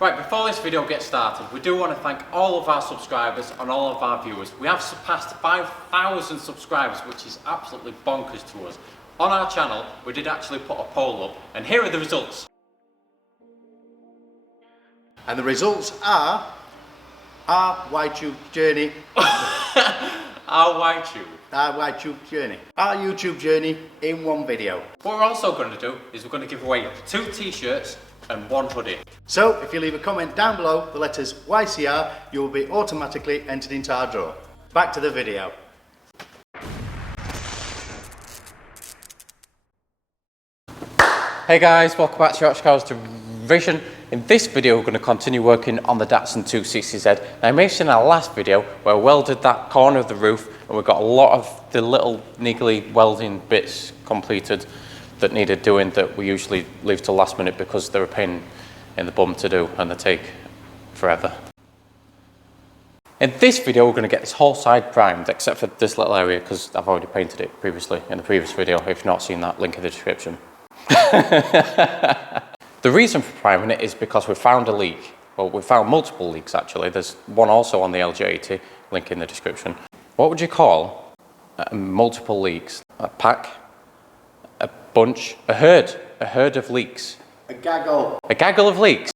Right, before this video gets started, we do want to thank all of our subscribers and all of our viewers. We have surpassed 5,000 subscribers, which is absolutely bonkers to us. On our channel, we did actually put a poll up, and here are the results. And the results are our YTube journey. Our YTube. Our YTube journey. Our YouTube journey in one video. What we're also going to do is we're going to give away 2 t-shirts and 1 hoodie. So if you leave a comment down below, the letters YCR, you will be automatically entered into our draw. Back to the video. Hey guys, welcome back to MK5 Rusteration. In this video we're going to continue working on the Datsun 260Z. Now you may have seen our last video where we welded that corner of the roof and we got a lot of the little niggly welding bits completed that needed doing that we usually leave till last minute because they're a pain in the bum to do and they take forever. In this video we're going to get this whole side primed except for this little area because I've already painted it previously in the previous video. If you've not seen that, link in the description. The reason for priming it is because we found a leak. Well, we found multiple leaks actually. There's one also on the LG80, link in the description. What would you call multiple leaks? A pack? A bunch? A herd? A herd of leaks? A gaggle. A gaggle of leaks?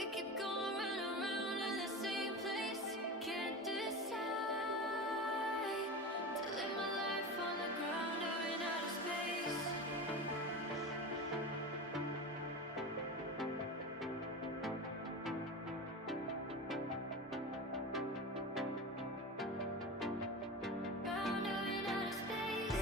We keep going round and round in the same place. Can't decide to live my life on the ground or in outer space. Ground or in outer space.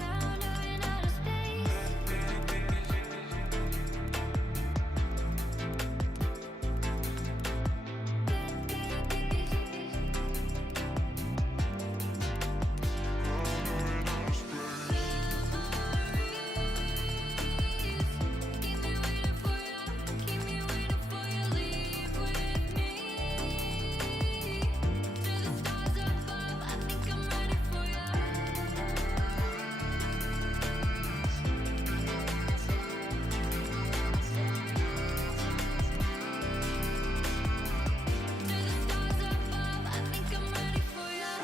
Ground or in outer space. Keep me waiting for you, keep me waiting for you. Leave with me to the stars above. I think I'm ready for you. To the stars above. I think I'm ready for you.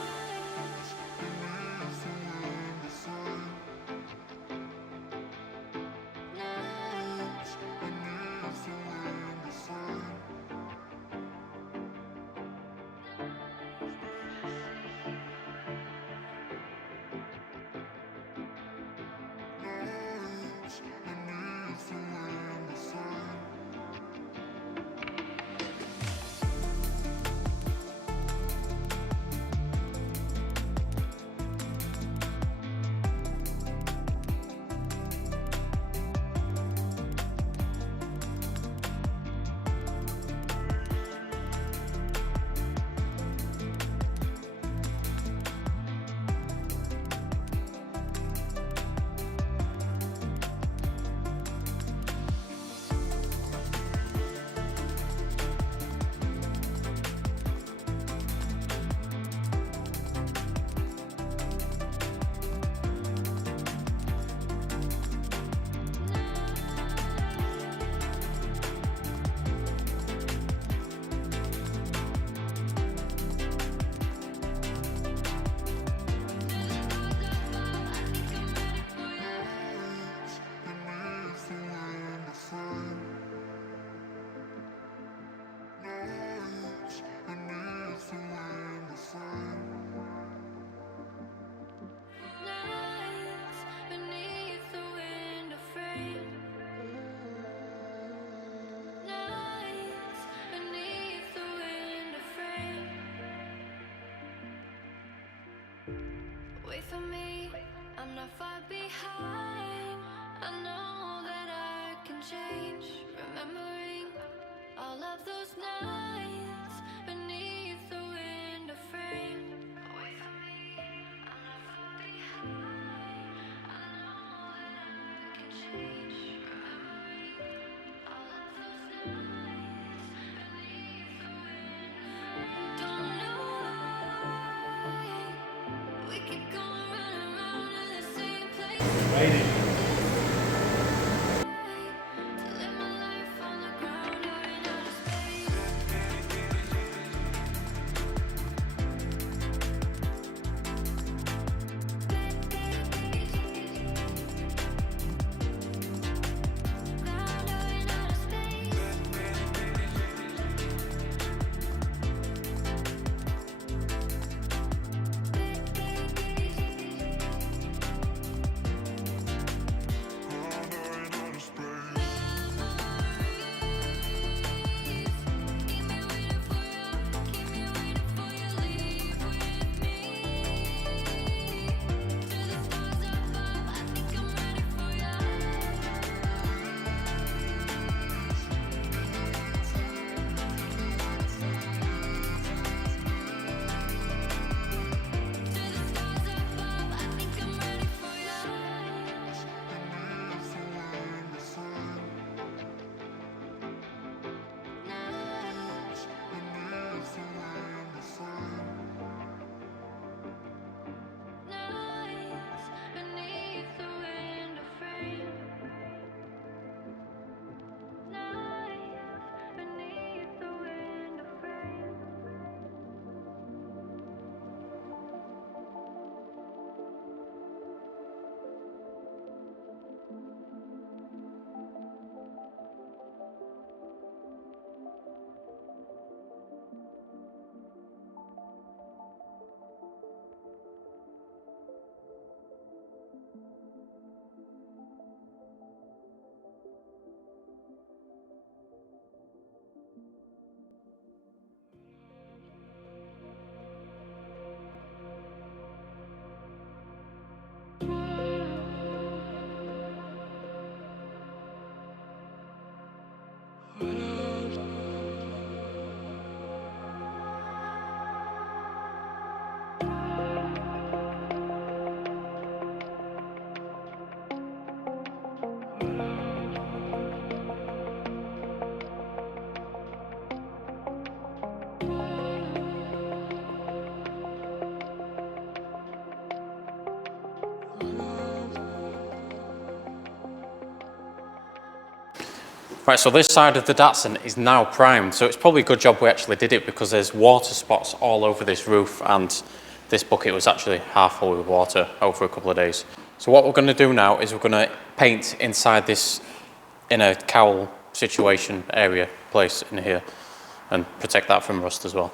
Nights beneath the window frame. Nights beneath the window frame. Wait for me, I'm not far behind. I know that I can change. Remembering all of those nights beneath the window frame. Wait for me, I'm not far behind. I know that I can change. Remembering all of those nights beneath the window frame. Don't know why we keep going round and round in the same place. Waiting. To live my life on the ground or in outer space. Ground or in outer space. Right, so this side of the Datsun is now primed, so it's probably a good job we actually did it because there's water spots all over this roof and this bucket was actually half full with water over a couple of days. So what we're going to do now is we're going to paint inside this inner cowl situation area place in here and protect that from rust as well.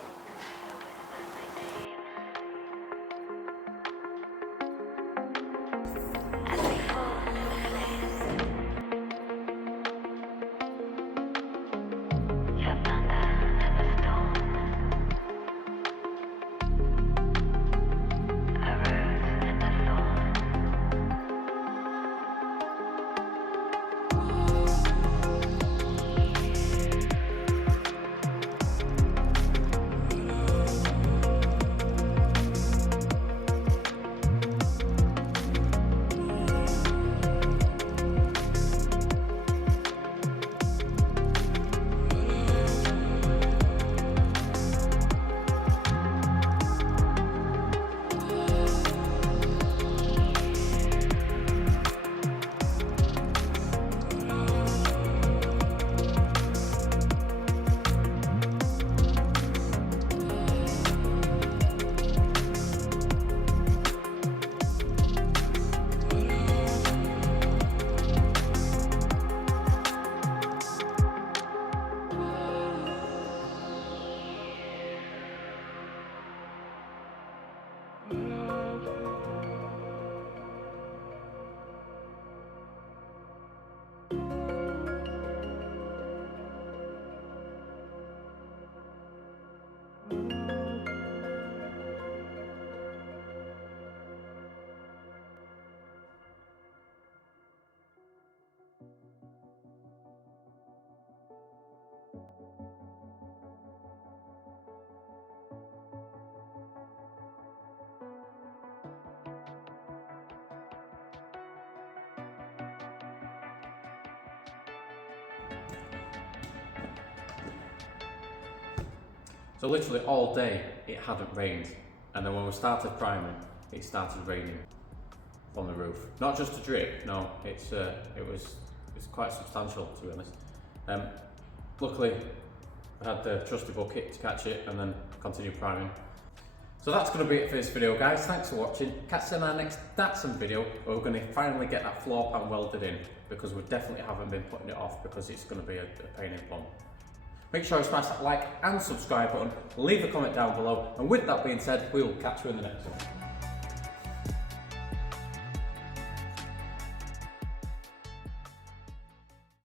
So literally all day it hadn't rained, and then when we started priming, it started raining from the roof. Not just a drip, no, it was quite substantial, to be honest. Luckily, I had the trusty bucket to catch it and then continue priming. So that's going to be it for this video, guys. Thanks for watching. Catch you in our next Datsun video where we're going to finally get that floor pan welded in, because we definitely haven't been putting it off because it's going to be a pain in the bum. Make sure you smash that like and subscribe button, leave a comment down below, and with that being said, we will catch you in the next one.